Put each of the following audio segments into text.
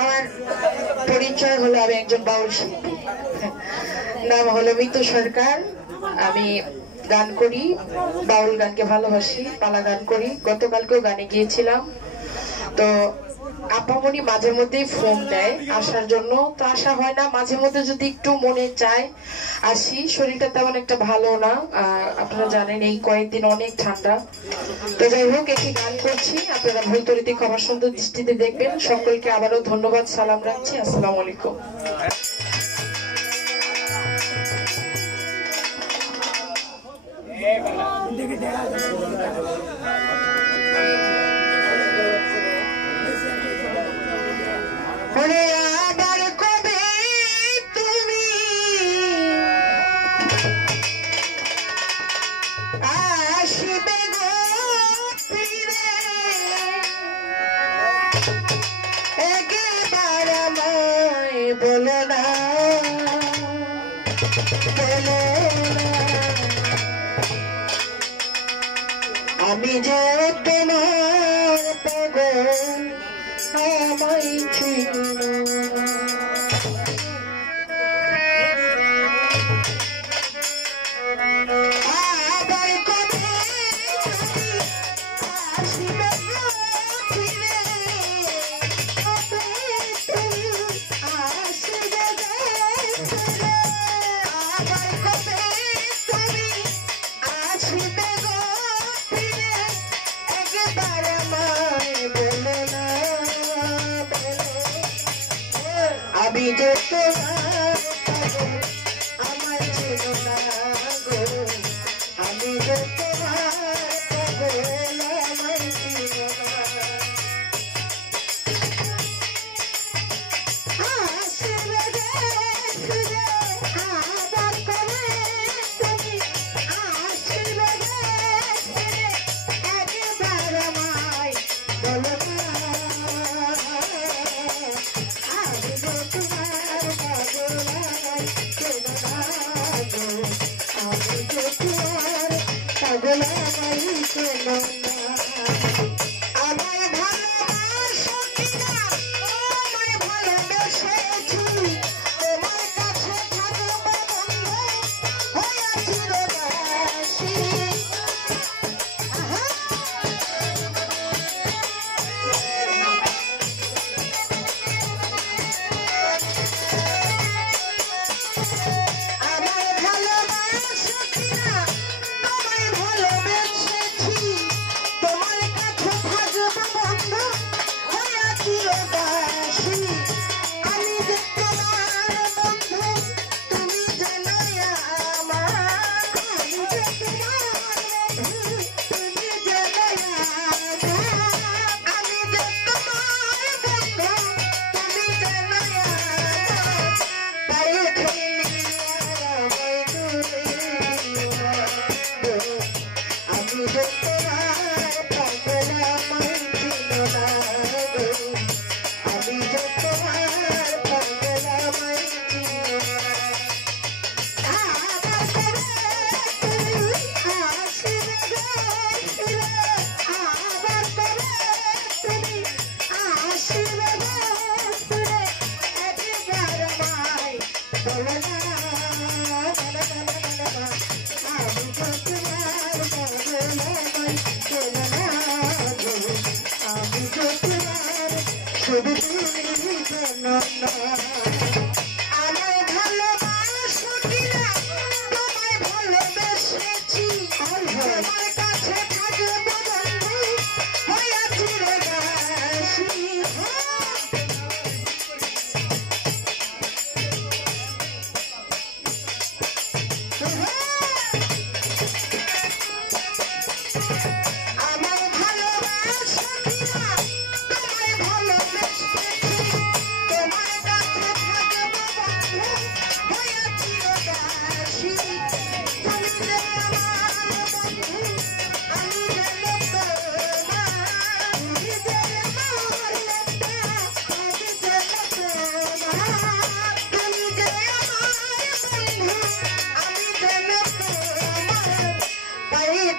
আমার পরিচয় হলো আমি একজন বাউল শিল্পী, নাম হলো মিতু সরকার। আমি গান করি, বাউল গানকে ভালোবাসি, পালা গান করি। গতকালকেও গানে গিয়েছিলাম। তো আপামনি মাঝে মধ্যেই ফোন দেয় আসার জন্য, তো আসা হয় না। মাঝে মধ্যে যদি একটু মনে চায় আসি। শরীরটা তেমন একটা ভালো না, আপনারা জানেন এই কয়েকদিন অনেক ঠান্ডা। তো যাই হোক, একটি গান করছি, আপনারা ভুল ত্রুটি ক্ষমা সুন্দর দৃষ্টিতে দেখবেন। সকলকে আবারও ধন্যবাদ, সালাম রাখছি। আসসালামু আলাইকুম। বলো না, আমি যে তোমার পাগল, আমায় চিনো। আমি যে তোমার পাগল, আমায় চিনো না গো। আমি যে তোমার পাগল, আমায় চিনো না। আসবে দেখবে আবার করে তুমি, আসবে দেখবে একবার আমায় বলো না।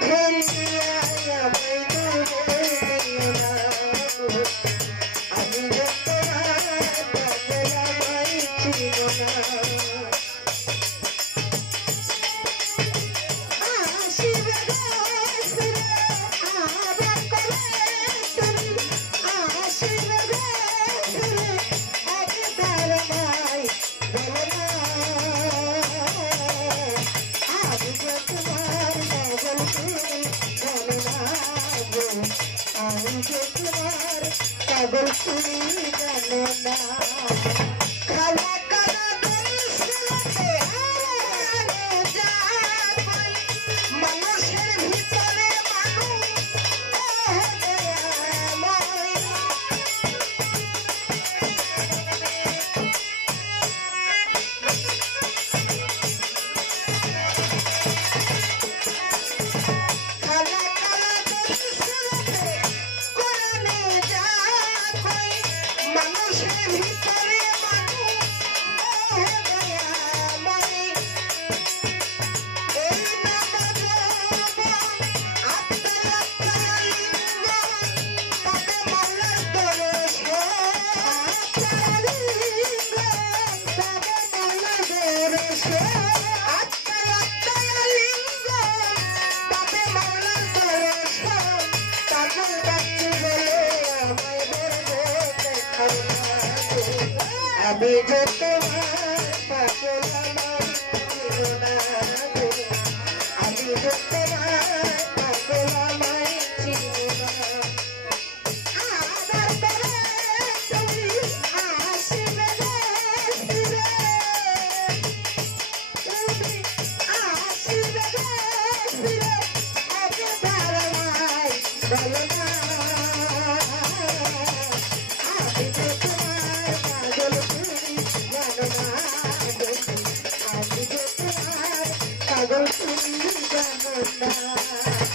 Hey, তুমি জানো না খালা কালা দর্শনে মানুষের ভিতরে মানুষ আমি যত পাগল আমি যত পাগল আমায় চিনো না আমার পরে তুমি আসিবে ফিরে তুমি আসিবে ফিরে আগে বারবার বলো না আমি যত পাগল তুমি জানো না আমি যত পাগল তুমি জানো না